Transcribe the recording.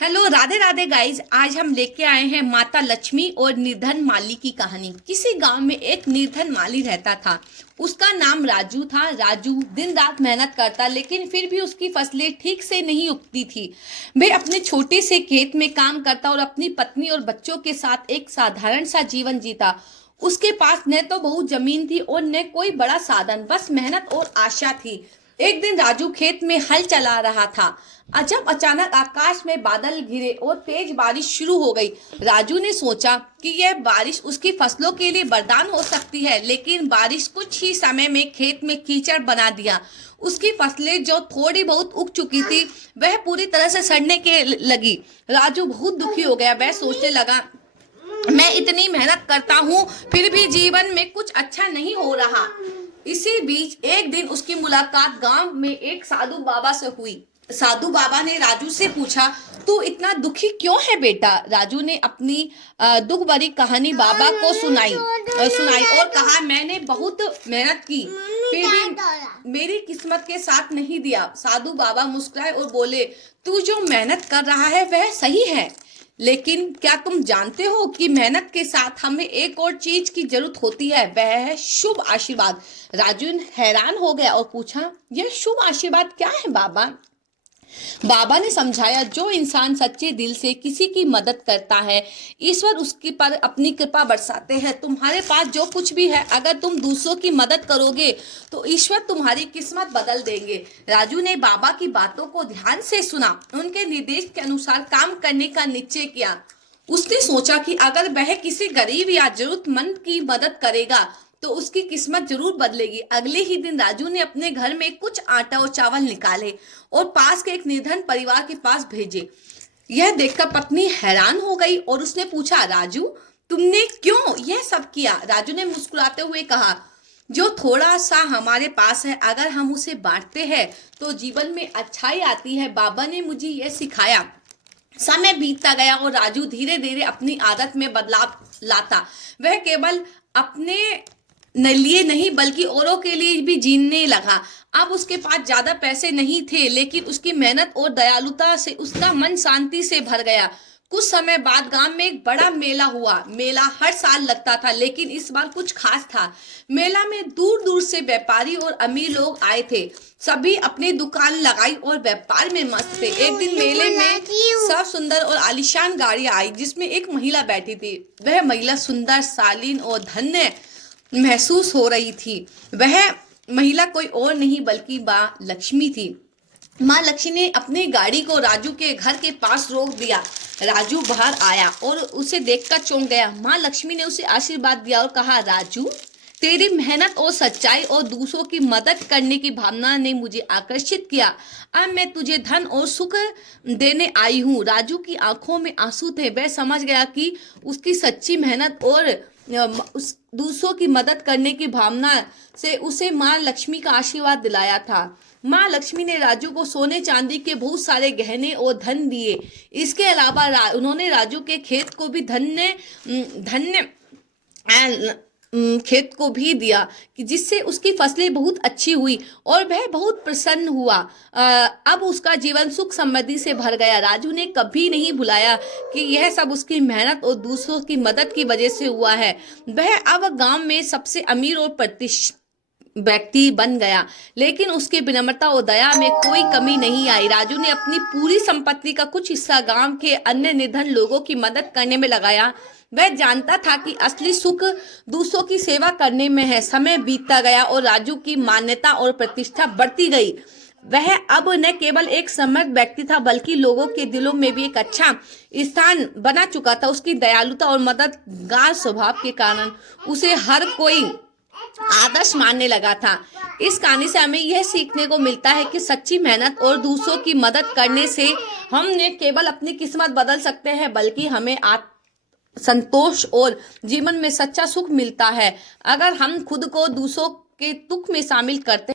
Hello, Radhe Radhe guys. आज हम लेके आए हैं माता लक्ष्मी और निर्धन माली की कहानी। किसी गांव में एक निर्धन माली रहता था। उसका नाम राजू था। राजू दिन रात मेहनत करता, लेकिन फिर भी उसकी फसलें ठीक से नहीं उगती थी। वह अपने छोटे से खेत में काम करता और अपनी पत्नी और बच्चों के साथ एक साधारण सा जीवन जीता। उसके पास न तो बहुत जमीन थी और न कोई बड़ा साधन, बस मेहनत और आशा थी। एक दिन राजू खेत में हल चला रहा था। जब अचानक आकाश में बादल घिरे और तेज बारिश शुरू हो गई। राजू ने सोचा कि यह बारिश उसकी फसलों के लिए वरदान हो सकती है, लेकिन बारिश कुछ ही समय में खेत में कीचड़ बना दिया। उसकी फसलें जो थोड़ी बहुत उग चुकी थी, वह पूरी तरह से सड़ने के लगी। राजू बहुत दुखी हो गया। वह सोचने लगा, मैं इतनी मेहनत करता हूँ, फिर भी जीवन में कुछ अच्छा नहीं हो रहा। इसी बीच एक दिन उसकी मुलाकात गांव में एक साधु बाबा से हुई। साधु बाबा ने राजू से पूछा, तू इतना दुखी क्यों है बेटा? राजू ने अपनी दुख भरी कहानी बाबा को सुनाई और कहा, मैंने बहुत मेहनत की, फिर भी मेरी किस्मत के साथ नहीं दिया। साधु बाबा मुस्कुराए और बोले, तू जो मेहनत कर रहा है वह सही है, लेकिन क्या तुम जानते हो कि मेहनत के साथ हमें एक और चीज की जरूरत होती है, वह है शुभ आशीर्वाद। राजू हैरान हो गया और पूछा, यह शुभ आशीर्वाद क्या है बाबा? बाबा ने समझाया, जो इंसान सच्चे दिल से किसी की मदद करता है, ईश्वर उसके पर अपनी कृपा बरसाते हैं। तुम्हारे पास जो कुछ भी है, अगर तुम दूसरों की मदद करोगे तो ईश्वर तुम्हारी किस्मत बदल देंगे। राजू ने बाबा की बातों को ध्यान से सुना, उनके निर्देश के अनुसार काम करने का निश्चय किया। उसने सोचा कि अगर वह किसी गरीब या जरूरतमंद की मदद करेगा तो उसकी किस्मत जरूर बदलेगी। अगले ही दिन राजू ने अपने घर में कुछ आटा और चावल निकाले और पास के एक निर्धन परिवार के पास भेजे। यह देखकर पत्नी हैरान हो गई और उसने पूछा, राजू तुमने क्यों यह सब किया? राजू ने मुस्कुराते हुए कहा, जो थोड़ा सा हमारे पास है, अगर हम उसे बांटते हैं तो जीवन में अच्छाई आती है। बाबा ने मुझे यह सिखाया। समय बीतता गया और राजू धीरे धीरे अपनी आदत में बदलाव लाता। वह केवल अपने लिए नहीं बल्कि औरों के लिए भी जीने लगा। अब उसके पास ज्यादा पैसे नहीं थे, लेकिन उसकी मेहनत और दयालुता से उसका मन शांति से भर गया। कुछ समय बाद गांव में एक बड़ा मेला हुआ। मेला हर साल लगता था, लेकिन इस बार कुछ खास था। मेला में दूर दूर से व्यापारी और अमीर लोग आए थे। सभी अपनी दुकान लगाई और व्यापार में मस्त थे। एक दिन मेले में सब सुंदर और आलीशान गाड़ियां आई, जिसमें एक महिला बैठी थी। वह महिला सुंदर, शालीन और धन्य महसूस हो रही थी। वह महिला कोई और नहीं बल्कि माँ लक्ष्मी थी। माँ लक्ष्मी ने अपनी गाड़ी को राजू के घर के पास रोक दिया। राजू बाहर आया और उसे देखकर चौंक गया। माँ लक्ष्मी ने उसे आशीर्वाद दिया और कहा, राजू तेरी मेहनत और सच्चाई और दूसरों की मदद करने की भावना ने मुझे आकर्षित किया। अब मैं तुझे धन और सुख देने आई हूँ। राजू की आंखों में आंसू थे। वह समझ गया कि उसकी सच्ची मेहनत और उस दूसरों की मदद करने की भावना से उसे माँ लक्ष्मी का आशीर्वाद दिलाया था। माँ लक्ष्मी ने राजू को सोने चांदी के बहुत सारे गहने और धन दिए। इसके अलावा उन्होंने राजू के खेत को भी धन्य धन्य खेत को भी दिया, कि जिससे उसकी फसलें बहुत अच्छी हुई और वह बहुत प्रसन्न हुआ। अब उसका जीवन सुख समृद्धि से भर गया। राजू ने कभी नहीं भुलाया कि यह सब उसकी मेहनत और दूसरों की मदद की वजह से हुआ है। वह अब गांव में सबसे अमीर और प्रतिष्ठित व्यक्ति बन गया, लेकिन उसके विनम्रता और दया में कोई कमी नहीं आई। राजू ने अपनी पूरी संपत्ति का कुछ हिस्सा गांव के अन्य निर्धन लोगों की मदद करने में लगाया। वह जानता था कि असली सुख दूसरों की सेवा करने में है। समय बीतता गया और राजू की मान्यता और प्रतिष्ठा बढ़ती गई। वह अब न केवल एक समर्थ व्यक्ति था, बल्कि लोगों के दिलों में भी एक अच्छा स्थान बना चुका था। उसकी दयालुता और मददगार स्वभाव के कारण उसे हर कोई आदर्श मानने लगा था। इस कहानी से हमें यह सीखने को मिलता है कि सच्ची मेहनत और दूसरों की मदद करने से हम न केवल अपनी किस्मत बदल सकते हैं, बल्कि हमें संतोष और जीवन में सच्चा सुख मिलता है। अगर हम खुद को दूसरों के दुख में शामिल करते